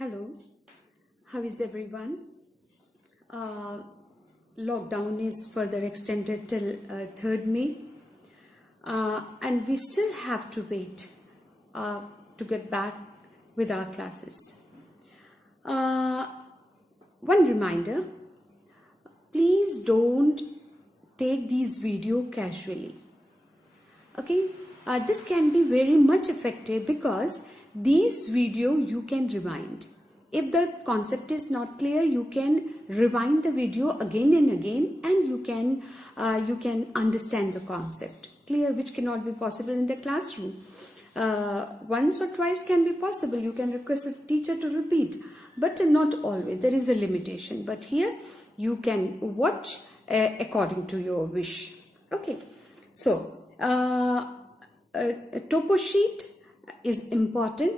Hello, how is everyone? Lockdown is further extended till 3rd May and we still have to wait to get back with our classes. One reminder, please don't take these videos casually. Okay, this can be very much effective because these video you can rewind. If the concept is not clear, you can rewind the video again and again, and you can understand the concept clear, which cannot be possible in the classroom. Once or twice can be possible. You can request a teacher to repeat, but not always. There is a limitation. But here you can watch according to your wish. Okay, so a topo sheet is important.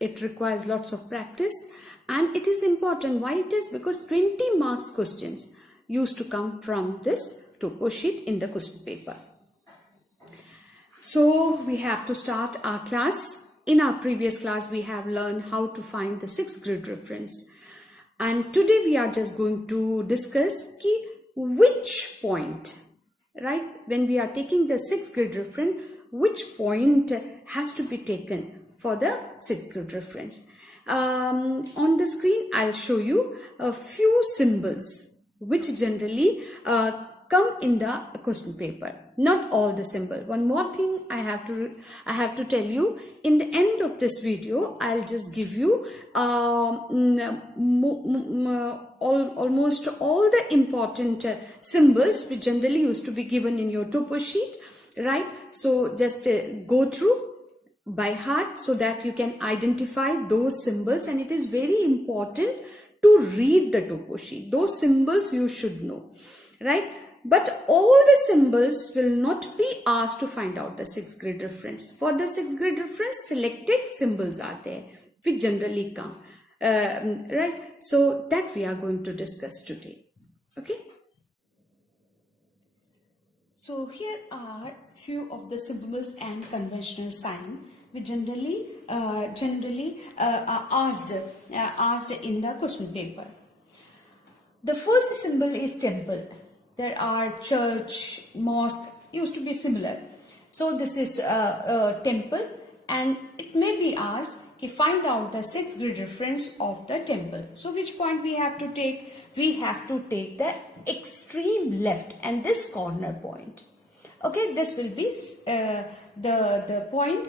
It requires lots of practice, and it is important. Why it is? Because 20 marks questions used to come from this topo sheet in the question paper. So we have to start our class. In our previous class, we have learned how to find the 6th grid reference, and today we are just going to discuss which point, right? When we are taking the 6th grid reference, which point has to be taken for the 6th grid reference. On the screen, I'll show you a few symbols which generally come in the question paper. Not all the symbol. One more thing I have to tell you. In the end of this video, I'll just give you almost all the important symbols which generally used to be given in your topo sheet, right? So just go through by heart so that you can identify those symbols, and it is very important to read the topo sheet. Those symbols you should know, right? But all the symbols will not be asked to find out the 6th grid reference. For the 6th grid reference, selected symbols are there which generally come, right? So that we are going to discuss today. Okay. So here are few of the symbols and conventional signs which generally are asked in the question paper. The first symbol is temple. There are church, mosque, used to be similar. So this is a temple, and it may be asked to find out the 6th grid reference of the temple. So which point we have to take? We have to take the extreme left and this corner point. Okay, this will be the point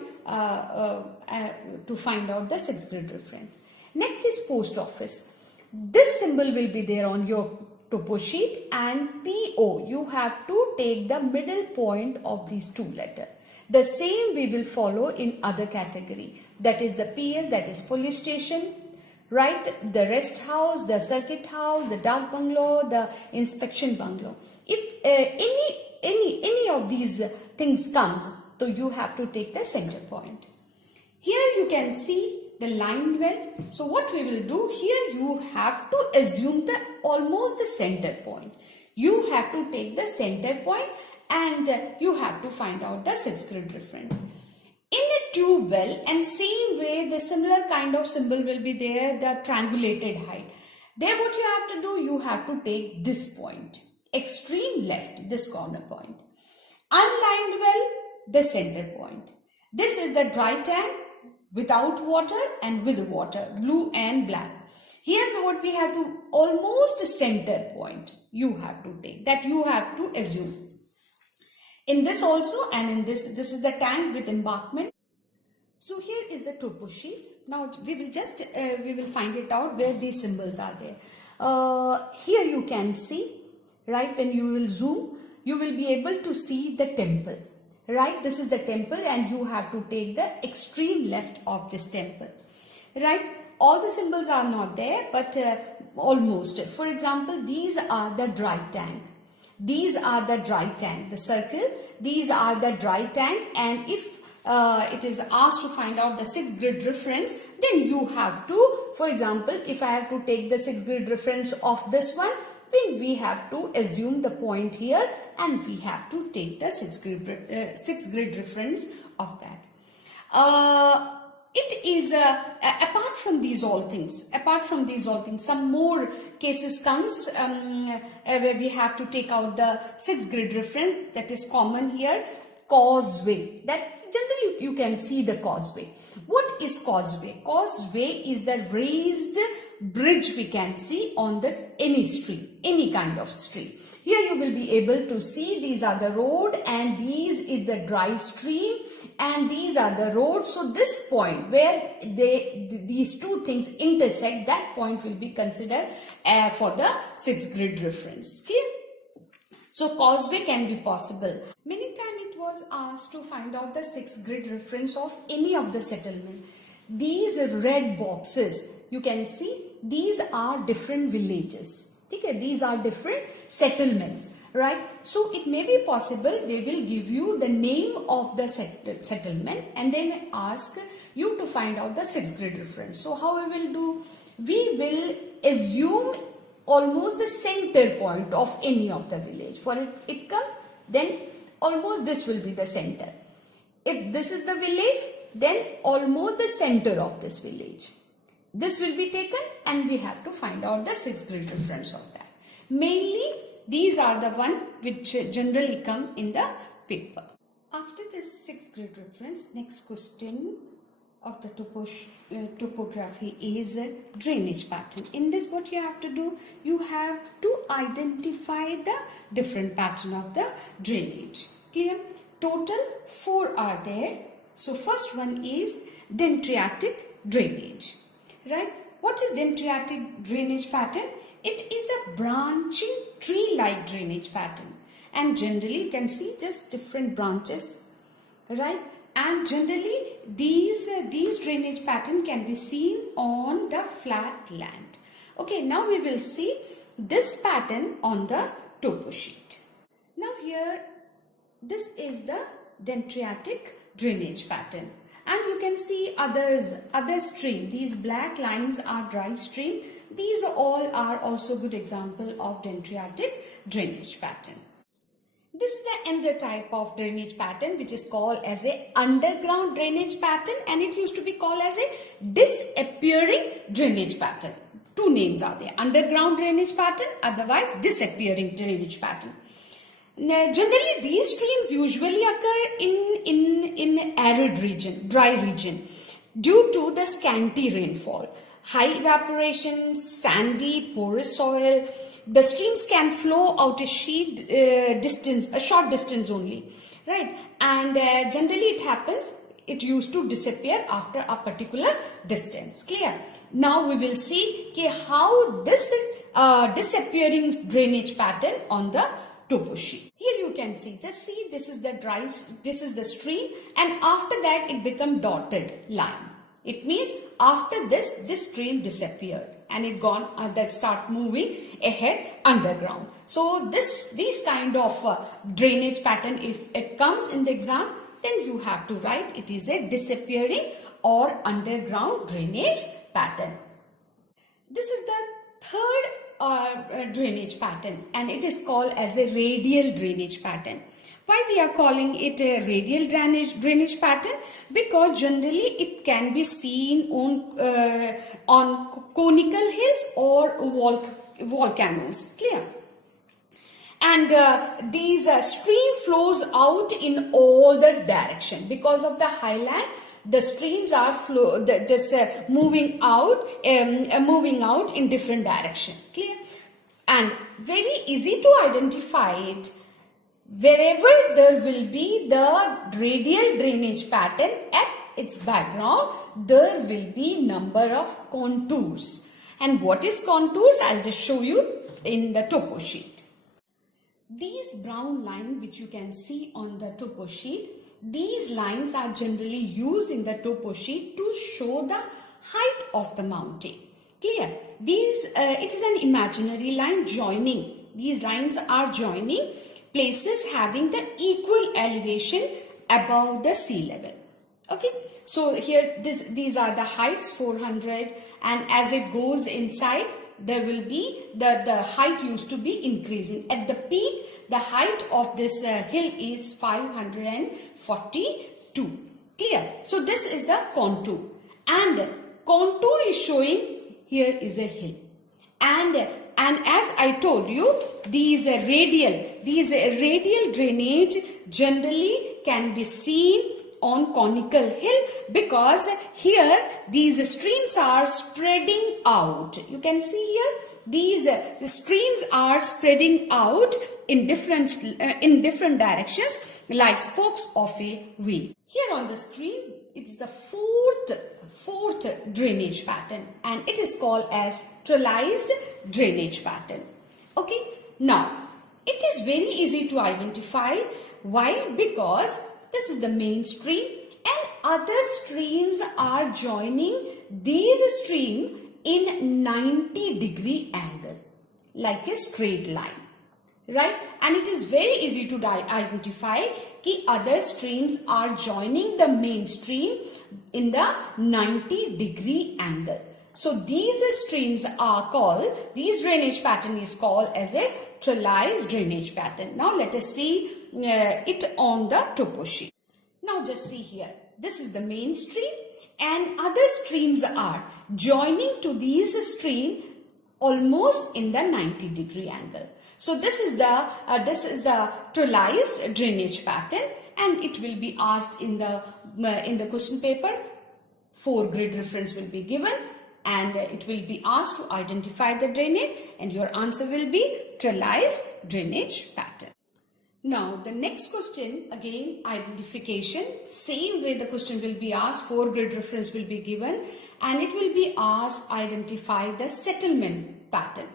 to find out the 6th grid reference. Next is post office. This symbol will be there on your topo sheet, and PO, you have to take the middle point of these two letters. The same we will follow in other category. That is the PS, that is police station, right? The rest house, the circuit house, the dark bungalow, the inspection bungalow. If any of these things comes, so you have to take the center point. Here you can see the line well. So what we will do here, you have to assume almost the center point. You have to take the center point and you have to find out the 6th grid reference. In a tube well, and same way the similar kind of symbol will be there, the triangulated height. There what you have to do, you have to take this point, extreme left, this corner point. Unlined well, the center point. This is the dry tank, without water and with water, blue and black. Here what we have to, almost center point you have to take, that you have to assume. In this also, and in this is the tank with embankment. So here is the topo sheet. Now we will find it out where these symbols are there. Here you can see, right, when you will zoom, you will be able to see the temple. Right, this is the temple, and you have to take the extreme left of this temple. Right, all the symbols are not there, but almost. For example, these are the dry tank. These are the dry tank, the circle. These are the dry tank, and if it is asked to find out the 6th grid reference, then you have to, for example, if I have to take the 6th grid reference of this one, then we have to assume the point here, and we have to take the 6th grid reference of that. it is apart from these all things, some more cases comes where we have to take out the 6th grid reference that is common here, causeway. That generally you can see the causeway. What is causeway? Causeway is the raised bridge we can see on the any stream, any kind of stream. Here you will be able to see these are the road and these is the dry stream and these are the roads. So this point where these two things intersect, that point will be considered for the 6th grid reference. Clear? So causeway can be possible. Many times it was asked to find out the 6th grid reference of any of the settlement. These red boxes, you can see these are different villages. Okay, these are different settlements, right? So it may be possible they will give you the name of the settlement and then ask you to find out the 6th grid reference. So how we will do? We will assume almost the center point of any of the village. For it comes, then almost this will be the center. If this is the village, then almost the center of this village. This will be taken and we have to find out the 6th grid reference of that. Mainly these are the one which generally come in the paper. After this 6th grid reference, next question of the topography is drainage pattern. In this what you have to do? You have to identify the different pattern of the drainage. Clear? Total 4 are there. So first one is dendritic drainage. Right? What is dendritic drainage pattern? It is a branching tree-like drainage pattern. And generally you can see just different branches. Right? And generally these drainage pattern can be seen on the flat land. Okay, now we will see this pattern on the topo sheet. Now here, this is the dendritic drainage pattern. And you can see other stream. These black lines are dry stream. These all are also good example of dendritic drainage pattern. This is the another type of drainage pattern which is called as a underground drainage pattern, and it used to be called as a disappearing drainage pattern. Two names are there: underground drainage pattern, otherwise disappearing drainage pattern. Now, generally, these streams usually occur in arid region, dry region, due to the scanty rainfall, high evaporation, sandy, porous soil. The streams can flow out a short distance only, right? And generally, it happens. It used to disappear after a particular distance. Clear? Now we will see how this disappearing drainage pattern on the topo sheet. Here you can see, just see, this is the stream, and after that it become dotted line. It means after this stream disappeared and it gone that start moving ahead underground. So these kind of drainage pattern, if it comes in the exam, then you have to write it is a disappearing or underground drainage pattern. This is the third drainage pattern, and it is called as a radial drainage pattern. Why we are calling it a radial drainage pattern? Because generally it can be seen on conical hills or volcanoes. Clear? And these stream flows out in all the direction. Because of the highland, the streams are moving out in different direction. Clear? And very easy to identify it. Wherever there will be the radial drainage pattern at its background, there will be number of contours. And what is contours? I'll just show you in the topo sheet. These brown lines which you can see on the topo sheet, these lines are generally used in the topo sheet to show the height of the mountain. Clear? It is an imaginary line joining. These lines are joining places having the equal elevation above the sea level. Okay, so here these are the heights 400, and as it goes inside, there will be the height used to be increasing. At the peak, the height of this hill is 542. Clear? So this is the contour. and contour is showing here is a hill. And as I told you, these radial drainage generally can be seen on conical hill, because here these streams are spreading out. You can see here these streams are spreading out in different directions like spokes of a wheel. Here on the screen, it's the fourth drainage pattern, and it is called as trellised drainage pattern. Okay, now it is very easy to identify. Why? Because this is the main stream and other streams are joining these stream in 90-degree angle, like a straight line, right? And it is very easy to identify कि other streams are joining the main stream in the 90-degree angle. So these streams are called, these drainage pattern is called as a trellised drainage pattern. Now let us see it on the topo sheet. Now just see here, this is the main stream and other streams are joining to these stream almost in the 90-degree angle. So this is the trellised drainage pattern, and it will be asked in the question paper. 4 grid reference will be given, and it will be asked to identify the drainage, and your answer will be trellised drainage pattern. Now the next question, again identification, same way the question will be asked, 4 grid reference will be given, and it will be asked identify the settlement pattern.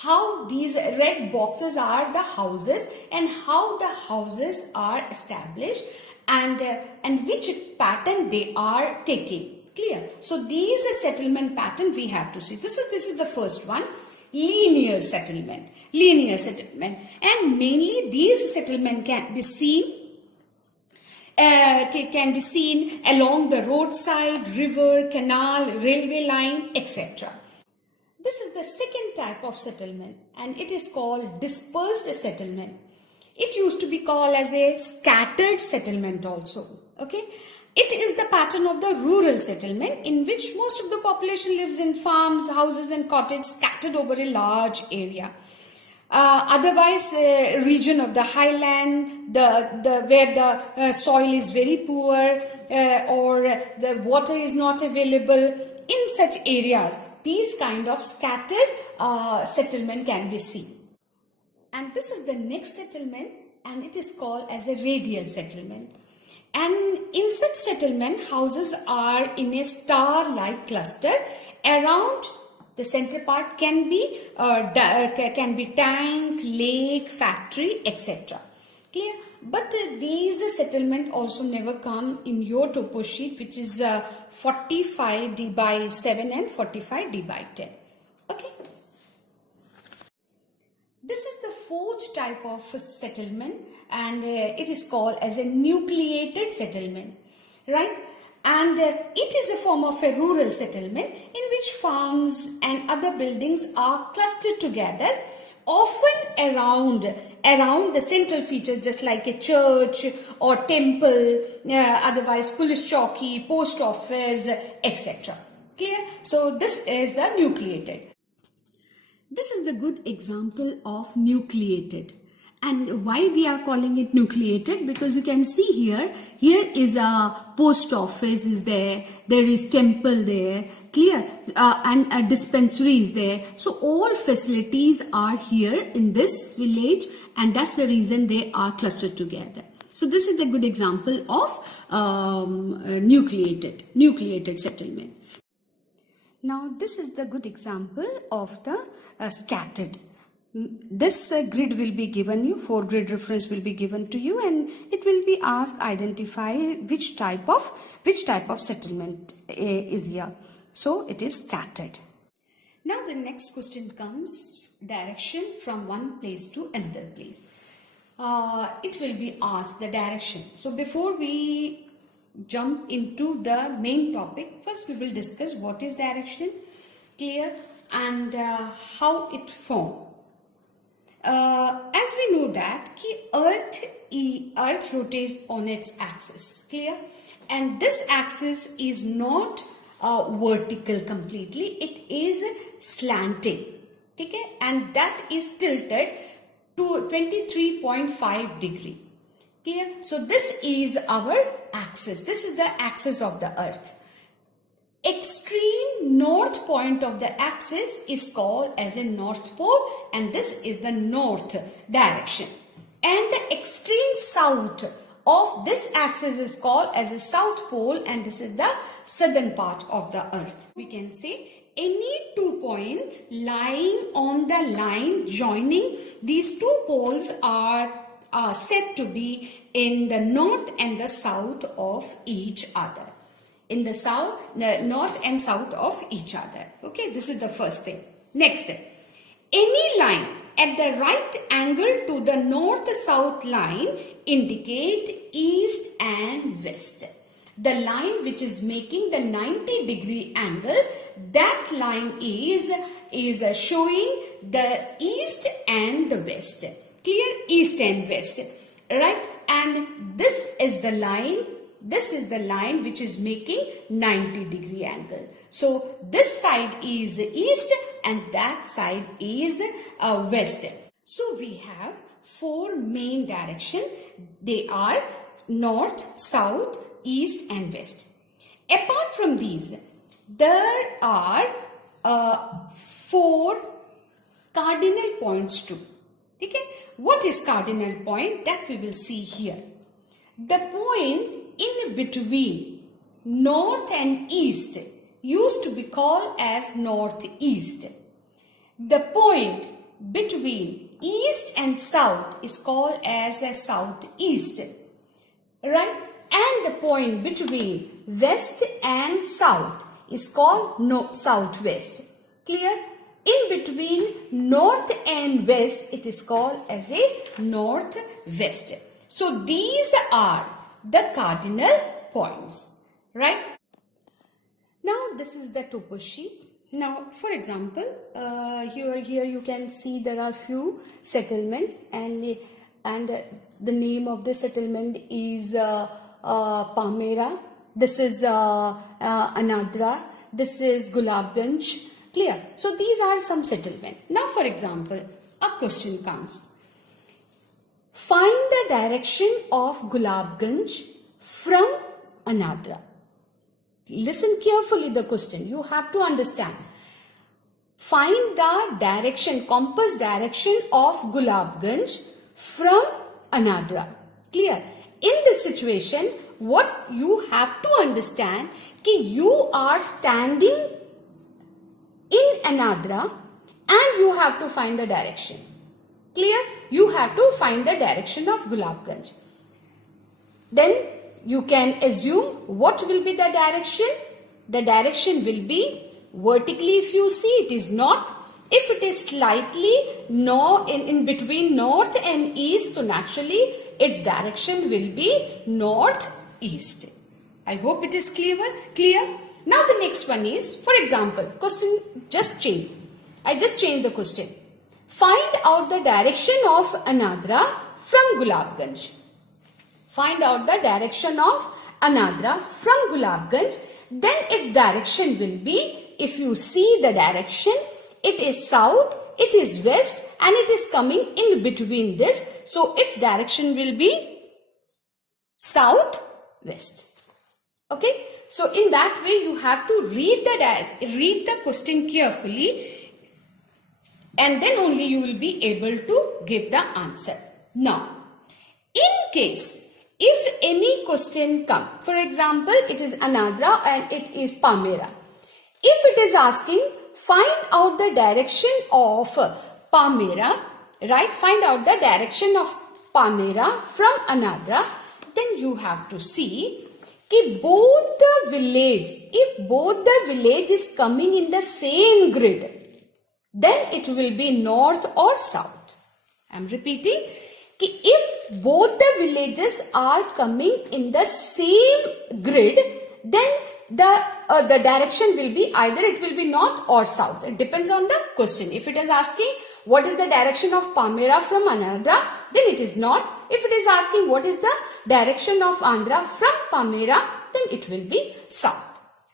How these red boxes are the houses and how the houses are established, and which pattern they are taking. Clear? So these are settlement pattern we have to see. This is the first one, linear settlement. And mainly these settlement can be seen along the roadside, river, canal, railway line, etc. This is the second type of settlement, and it is called dispersed settlement. It used to be called as a scattered settlement also. Okay, it is the pattern of the rural settlement in which most of the population lives in farms, houses and cottages scattered over a large area. Otherwise, region of the highland, where the soil is very poor or the water is not available, in such areas, these kind of scattered settlement can be seen. And this is the next settlement, and it is called as a radial settlement. And in such settlement, houses are in a star-like cluster. Around the center part can be tank, lake, factory, etc. Clear? But these settlement also never come in your topo sheet, which is 45D by 7 and 45D by 10. Okay. This is the fourth type of settlement, and it is called as a nucleated settlement, right? And it is a form of a rural settlement in which farms and other buildings are clustered together, often around the central features, just like a church or temple, otherwise police chowki, post office, etc. Clear? So this is the nucleated. This is the good example of nucleated. And why we are calling it nucleated? Because you can see here is a post office is there is temple there, clear, and a dispensary is there. So all facilities are here in this village, and that's the reason they are clustered together. So this is the good example of nucleated settlement. Now this is the good example of the scattered. This grid will be given you, 4 grid reference will be given to you, and it will be asked identify which type of settlement is here. So it is scattered. Now the next question comes, direction from one place to another place. It will be asked the direction. So before we jump into the main topic, first we will discuss what is direction, clear, and how it forms. As we know that Earth rotates on its axis, clear, and this axis is not vertical completely. It is slanting. Okay, and that is tilted to 23.5 degree. Clear? So this is our axis. This is the axis of the earth. Extreme north point of the axis is called as a north pole, and this is the north direction. And the extreme south of this axis is called as a south pole, and this is the southern part of the earth. We can say any 2 points lying on the line joining these 2 poles are said to be in the north and the south of each other. In the south, the north and south of each other. Okay, this is the first thing. Next, any line at the right angle to the north-south line indicate east and west. The line which is making the 90-degree angle, that line is showing the east and the west. Clear? East and west. Right? And this is the line. This is the line which is making 90-degree angle. So this side is east and that side is west. So we have 4 main directions. They are north, south, east and west. Apart from these, there are 4 cardinal points too. Okay? What is cardinal point? That we will see here. The point in between north and east used to be called as northeast. The point between east and south is called as a southeast. Right? And the point between west and south is called southwest. Clear? In between north and west, it is called as a northwest. So these are the cardinal points, right? Now this is the topo sheet. Now, for example, here you can see there are few settlements, and the name of the settlement is Palmyra. This is Anadra. This is Gulabganj. Clear? So these are some settlements. Now, for example, a question comes. Find the direction of Gulabganj from Anadra. Listen carefully the question. You have to understand. Find the direction, compass direction of Gulabganj from Anadra. Clear? In this situation, what you have to understand कि you are standing in Anadra and you have to find the direction. Clear? You have to find the direction of Gulabganj. Then you can assume what will be the direction. The direction will be vertically, if you see, it is north. If it is slightly in between north and east, so naturally its direction will be northeast. I hope it is clear. Now the next one is, for example, question just changed. I just changed the question. Find out the direction of Anadra from Gulabganj. Find out the direction of Anadra from Gulabganj. Then its direction will be, if you see the direction, it is south, it is west, and it is coming in between this. So its direction will be southwest. Okay. So in that way you have to read the question carefully, and then only you will be able to give the answer. Now, in case if any question come, for example, it is Anadra and it is Palmyra. If it is asking, find out the direction of Palmyra, right? Find out the direction of Palmyra from Anadra, then you have to see कि both the village, if both the village is coming in the same grid, then it will be north or south. I am repeating, कि if both the villages are coming in the same grid, then the direction will be either it will be north or south. It depends on the question. If it is asking what is the direction of Palmyra from Anadra, then it is north. If it is asking what is the direction of Andhra from Palmyra, then it will be south.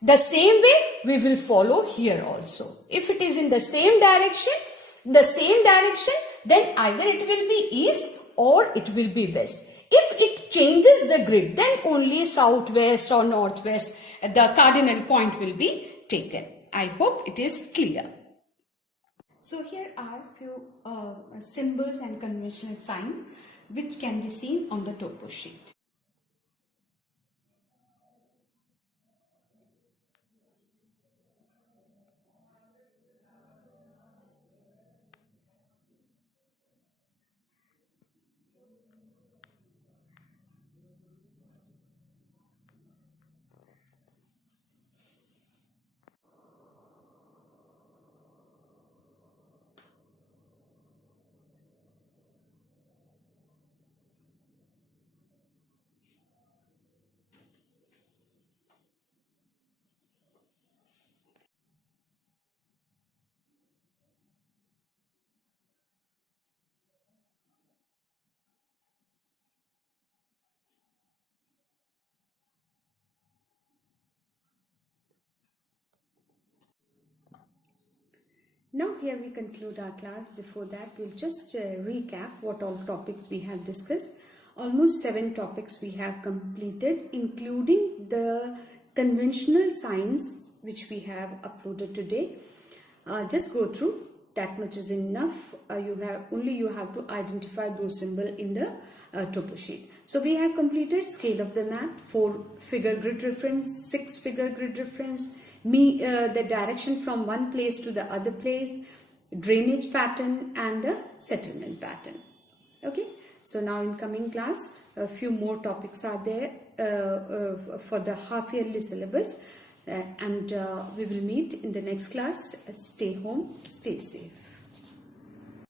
The same way we will follow here also. If it is in the same direction, then either it will be east or it will be west. If it changes the grid, then only southwest or northwest, the cardinal point will be taken. I hope it is clear. So here are few symbols and conventional signs which can be seen on the topo sheet. Now here we conclude our class. Before that, we'll just recap what all topics we have discussed. Almost 7 topics we have completed, including the conventional signs which we have uploaded today. Just go through, that much is enough. You have to identify those symbols in the topo sheet. So we have completed scale of the map, 4-figure grid reference, 6-figure grid reference, the direction from one place to the other place, drainage pattern and the settlement pattern. Okay, so now in coming class a few more topics are there for the half-yearly syllabus, and we will meet in the next class. Stay home, stay safe.